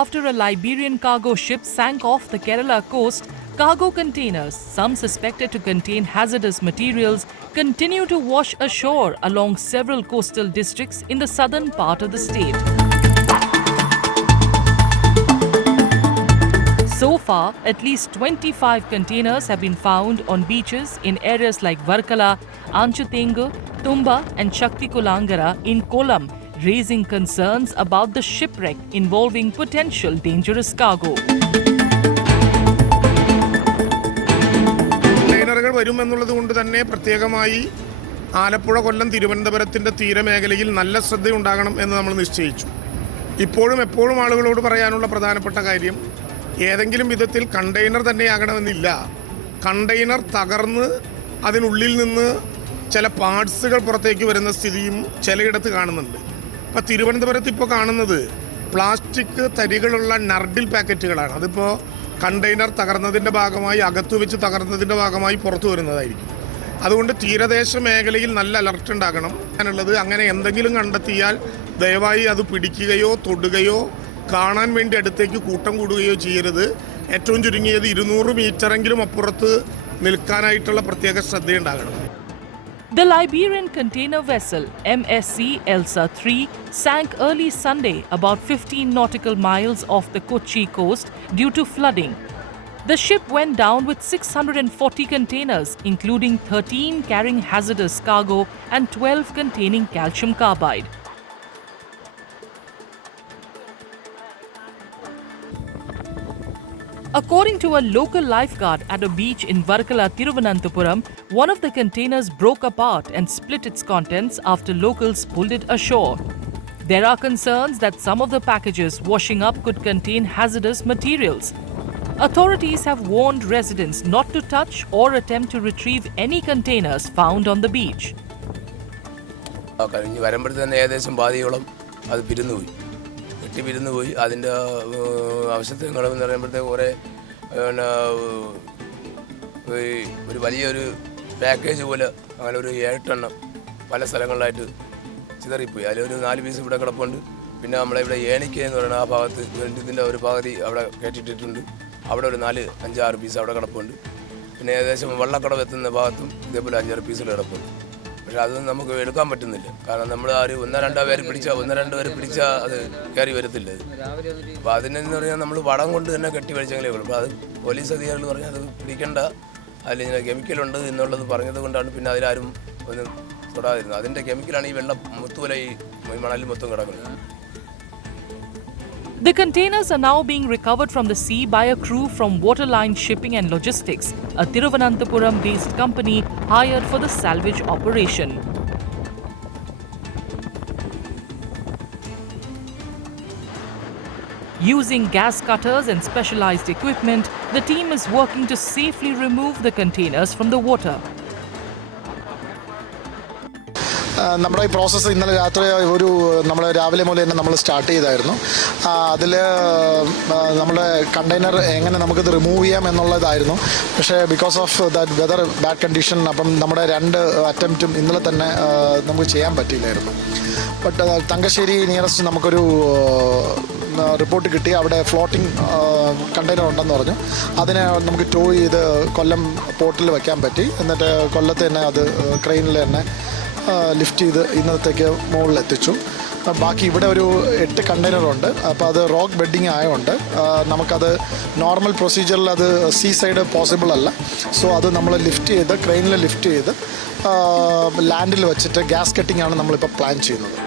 after a Liberian cargo ship sank off the Kerala coast, cargo containers, some suspected to contain hazardous materials, continue to wash ashore along several coastal districts in the southern part of the state. So far, at least 25 containers have been found on beaches in areas like Varkala, Anchutengu, Tumba and Shaktikulangara in Kollam, raising concerns about the shipwreck involving potential dangerous cargo. കണ്ടെയ്നറുകൾ വരുമെന്നുള്ളതുകൊണ്ട് തന്നെ പ്രത്യേകമായി ആലപ്പുഴ കൊല്ലം തിരുവനന്തപുരത്തിൻ്റെ തീരമേഖലയിൽ നല്ല ശ്രദ്ധയുണ്ടാകണം എന്ന് നമ്മൾ നിശ്ചയിച്ചു. ഇപ്പോഴും എപ്പോഴും ആളുകളോട് പറയാനുള്ള പ്രധാനപ്പെട്ട കാര്യം ഏതെങ്കിലും വിധത്തിൽ കണ്ടെയ്നർ തന്നെയാകണമെന്നില്ല. കണ്ടെയ്നർ തകർന്ന് അതിനുള്ളിൽ നിന്ന് ചില പാർട്സുകൾ പുറത്തേക്ക് വരുന്ന സ്ഥിതിയും ചിലയിടത്ത് കാണുന്നുണ്ട്. ഇപ്പോൾ തിരുവനന്തപുരത്ത് ഇപ്പോൾ കാണുന്നത് പ്ലാസ്റ്റിക് തരികളുള്ള നർഡിൽ പാക്കറ്റുകളാണ്. അതിപ്പോൾ കണ്ടെയ്നർ തകർന്നതിൻ്റെ ഭാഗമായി അകത്തു വെച്ച് തകർന്നതിൻ്റെ ഭാഗമായി പുറത്തു വരുന്നതായിരിക്കും. അതുകൊണ്ട് തീരദേശ മേഖലയിൽ നല്ല അലർട്ട് ഉണ്ടാകണം എന്നുള്ളത്. അങ്ങനെ എന്തെങ്കിലും കണ്ടെത്തിയാൽ ദയവായി അത് പിടിക്കുകയോ തൊടുകയോ കാണാൻ വേണ്ടി അടുത്തേക്ക് കൂട്ടം കൂടുകയോ ചെയ്യരുത്. ഏറ്റവും ചുരുങ്ങിയത് 200 മീറ്ററെങ്കിലും അപ്പുറത്ത് നിൽക്കാനായിട്ടുള്ള പ്രത്യേക ശ്രദ്ധയുണ്ടാകണം. The Liberian container vessel MSC Elsa III sank early Sunday about 15 nautical miles off the Kochi coast due to flooding. The ship went down with 640 containers, including 13 carrying hazardous cargo and 12 containing calcium carbide. According to a local lifeguard at a beach in Varkala, Thiruvananthapuram, one of the containers broke apart and split its contents after locals pulled it ashore. There are concerns that some of the packages washing up could contain hazardous materials. Authorities have warned residents not to touch or attempt to retrieve any containers found on the beach. പോയി അതിൻ്റെ ആവശ്യങ്ങളെന്ന് പറയുമ്പോഴത്തേക്ക് കുറേ ഒരു വലിയൊരു പാക്കേജ് പോലെ അങ്ങനെ ഒരു 8 എണ്ണം പല സ്ഥലങ്ങളിലായിട്ട് ചിതറിപ്പോയി. അതിലൊരു 4 പീസ് ഇവിടെ കിടപ്പുണ്ട്. പിന്നെ നമ്മളെ ഇവിടെ ഏണിക്ക എന്ന് പറയുന്ന ആ ഭാഗത്ത് ഇതിൻ്റെ ഒരു പകുതി അവിടെ കയറ്റിയിട്ടിട്ടുണ്ട്. അവിടെ ഒരു 4-5-6 പീസ് അവിടെ കിടപ്പുണ്ട്. പിന്നെ ഏകദേശം വള്ളക്കടവ് എത്തുന്ന ഭാഗത്തും ഇതേപോലെ 5-6 പീസുകൾ കിടപ്പുണ്ട്. പക്ഷെ അതൊന്നും നമുക്ക് എടുക്കാൻ പറ്റുന്നില്ല. കാരണം നമ്മൾ ആ ഒരു 1-2 പേര് പിടിച്ചാൽ അത് കയറി വരത്തില്ല. അപ്പോൾ അതിനെന്ന് പറഞ്ഞാൽ നമ്മൾ വടം കൊണ്ട് തന്നെ കെട്ടി വലിച്ചെങ്കിലേ ഉള്ളൂ. അപ്പോൾ അത് പോലീസ് അധികാരികൾ പറഞ്ഞാൽ അത് പിടിക്കേണ്ട, അതിലിങ്ങനെ കെമിക്കലുണ്ട് എന്നുള്ളത് പറഞ്ഞത് കൊണ്ടാണ് പിന്നെ അതിലാരും ഒന്നും തൊടാതിരുന്നത്. അതിൻ്റെ കെമിക്കലാണ് ഈ വെള്ളം മുത്തുപോലെ ഈ മണലിൽ മൊത്തം കിടക്കുന്നത്. The containers are now being recovered from the sea by a crew from Waterline Shipping and Logistics, a Thiruvananthapuram-based company hired for the salvage operation. Using gas cutters and specialized equipment, the team is working to safely remove the containers from the water. നമ്മുടെ ഈ പ്രോസസ്സ് ഇന്നലെ രാത്രി നമ്മൾ രാവിലെ മുതൽ തന്നെ നമ്മൾ സ്റ്റാർട്ട് ചെയ്തായിരുന്നു. അതിൽ നമ്മുടെ കണ്ടെയ്നർ എങ്ങനെ നമുക്കിത് റിമൂവ് ചെയ്യാം എന്നുള്ളതായിരുന്നു. പക്ഷേ because of that weather bad condition അപ്പം നമ്മുടെ 2 അറ്റംപ്റ്റും ഇന്നലെ തന്നെ നമുക്ക് ചെയ്യാൻ പറ്റിയില്ലായിരുന്നു. ബട്ട് തങ്കശ്ശേരി നിയറസ്റ്റ് നമുക്കൊരു റിപ്പോർട്ട് കിട്ടി. അവിടെ ഫ്ലോട്ടിംഗ് കണ്ടെയ്നർ ഉണ്ടെന്ന് പറഞ്ഞു. അതിനെ നമുക്ക് ടോ ചെയ്ത് കൊല്ലം പോർട്ടിൽ വയ്ക്കാൻ പറ്റി. എന്നിട്ട് കൊല്ലത്ത് തന്നെ അത് ക്രെയിനിൽ തന്നെ ലിഫ്റ്റ് ചെയ്ത് ഇന്നത്തേക്ക് മുകളിലെത്തിച്ചു. ബാക്കി ഇവിടെ ഒരു 8 കണ്ടെയ്നറുണ്ട്. അപ്പോൾ അത് റോക്ക് ബെഡിങ് ആയതുകൊണ്ട് നമുക്കത് നോർമൽ പ്രൊസീജിയറിൽ അത് സീ സൈഡ് പോസിബിൾ അല്ല. സോ അത് നമ്മൾ ലിഫ്റ്റ് ചെയ്ത് ക്രെയിനിൽ ലിഫ്റ്റ് ചെയ്ത് ലാൻഡിൽ വെച്ചിട്ട് ഗ്യാസ് കട്ടിംഗ് ആണ് നമ്മളിപ്പോൾ പ്ലാൻ ചെയ്യുന്നത്.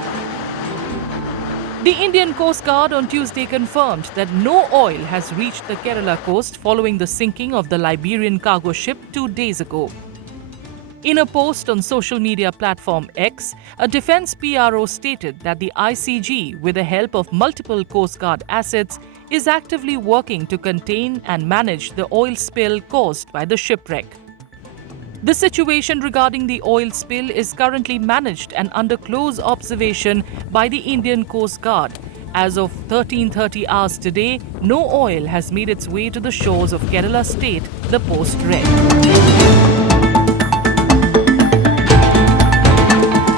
The Indian Coast Guard on Tuesday confirmed that no oil has reached the Kerala coast following the sinking of the Liberian cargo ship 2 days ago. In a post on social media platform X, a defense PRO stated that the ICG, with the help of multiple Coast Guard assets, is actively working to contain and manage the oil spill caused by the shipwreck. The situation regarding the oil spill is currently managed and under close observation by the Indian Coast Guard. As of 13:30 hours today, no oil has made its way to the shores of Kerala state, the post read.